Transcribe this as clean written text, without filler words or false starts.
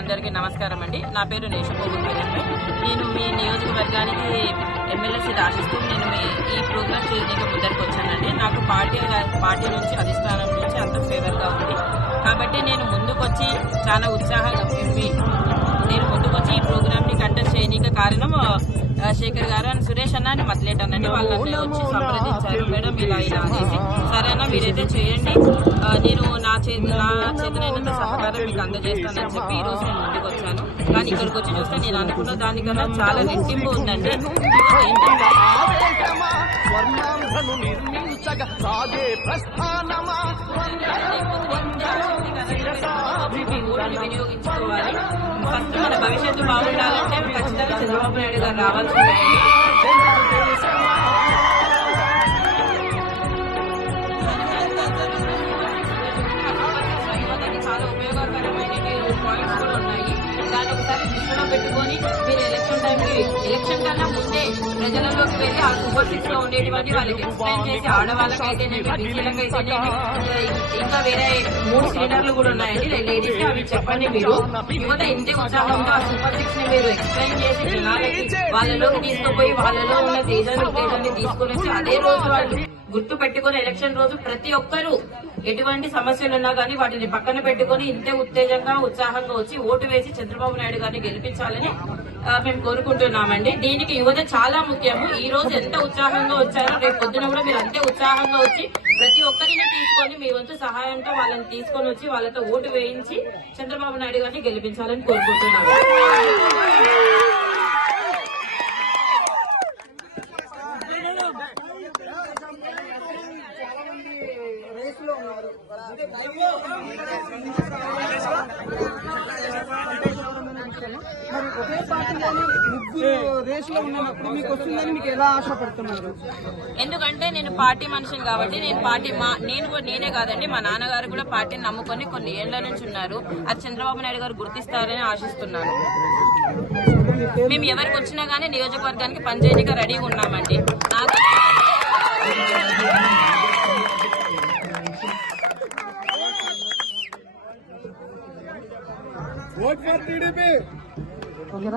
అందరికీ నమస్కారం అండి. నా పేరు నేషపోగు వీరమ్మ. నేను మీ నియోజకవర్గానికి ఎమ్మెల్యే సీట్ ఆశిస్తూ నేను ఈ ప్రోగ్రామ్ చేయడానికి ముందరికి వచ్చానండి. నాకు పార్టీ నుంచి అధిష్టానం నుంచి అంత ఫేవర్గా ఉంది కాబట్టి నేను ముందుకొచ్చి చాలా ఉత్సాహంగా నేను ముందుకొచ్చి ఈ ప్రోగ్రామ్ని కంటెస్ట్ చేయడానికి కారణం శేఖర్ గారు అని సురేష్ అన్న అని మత్లేట్ అన్నది వాళ్ళని వచ్చి సంప్రదించారు. మేడం ఇలా అనేసి సరేనా మీరైతే చేయండి, నేను నా చేతనైనంత సహకారం మీకు అందజేస్తానని చెప్పి ఈ రోజు నేను ముందుకు వచ్చాను. కానీ ఇక్కడికి వచ్చి చూస్తే నేను అనుకున్న దానికన్నా చాలా రెట్టింపు ఉందండి. వినియోగించుకోవాలి. ఫస్ట్ మన భవిష్యత్తు బాగుండాలంటే ఖచ్చితంగా చంద్రబాబు నాయుడు గారు రావాల్సిందే. చాలా ఉపయోగకరమైన పాయింట్స్ కూడా ఉన్నాయి. దాన్ని ఒకసారి దృష్టిలో పెట్టుకొని మీరు ఎలక్షన్ కన్నా ముందే ప్రజలలోకి వెళ్ళి ఆ సూపర్ సిక్స్ లో ఉండేటువంటి వాళ్ళకి ఎక్స్ప్లెయిన్ చేసి ఆడవాళ్ళకైతేనేమి బీసీలకైతేనేమి ఇంకా వేరే 3 శ్రేణులు కూడా ఉన్నాయండి లేడీస్ కి, అవి చెప్పండి. మీరు యువత ఇంటి ఉత్సాహంగా ఆ సూపర్ సిక్స్ ని మీరు ఎక్స్ప్లెయిన్ చేసి జనాలకి వాళ్ళలోకి తీసుకుపోయి వాళ్ళలో ఉన్న తేజాన్ని తీసుకుని వచ్చి అదే రోజు వాళ్ళు గుర్తు పెట్టుకుని ఎలక్షన్ రోజు ప్రతి ఒక్కరూ ఎటువంటి సమస్యలు ఉన్నా కానీ వాటిని పక్కన పెట్టుకుని ఇంతే ఉత్తేజంగా ఉత్సాహంగా వచ్చి ఓటు వేసి చంద్రబాబు నాయుడు గారిని గెలిపించాలని మేము కోరుకుంటున్నామండి. దీనికి యువత చాలా ముఖ్యము. ఈ రోజు ఎంత ఉత్సాహంగా వచ్చారో రేపు పొద్దున కూడా మీరు అంతే ఉత్సాహంగా వచ్చి ప్రతి ఒక్కరిని తీసుకొని మీ వంతు సహాయంతో వాళ్ళని తీసుకొని వచ్చి వాళ్ళతో ఓటు వేయించి చంద్రబాబు నాయుడు గారిని గెలిపించాలని కోరుకుంటున్నాము. మరి ఒకే పార్టీలోనే ముగ్గురు రేసులో ఉన్నప్పుడు మీకు వస్తుందని మీకు ఎలా ఆశపడుతున్నారు? ఎందుకంటే నేను పార్టీ మనిషిని కాబట్టి నేనే కాదండి, మా నాన్నగారు కూడా పార్టీని నమ్ముకొని కొన్ని ఏళ్ల నుంచి ఉన్నారు. అది చంద్రబాబు నాయుడు గారు గుర్తిస్తారని ఆశిస్తున్నాను. మేము ఎవరికి వచ్చినా గానీ నియోజకవర్గానికి పనిచేయడానికి రెడీగా ఉన్నామండి. Vote for TDP. Okay,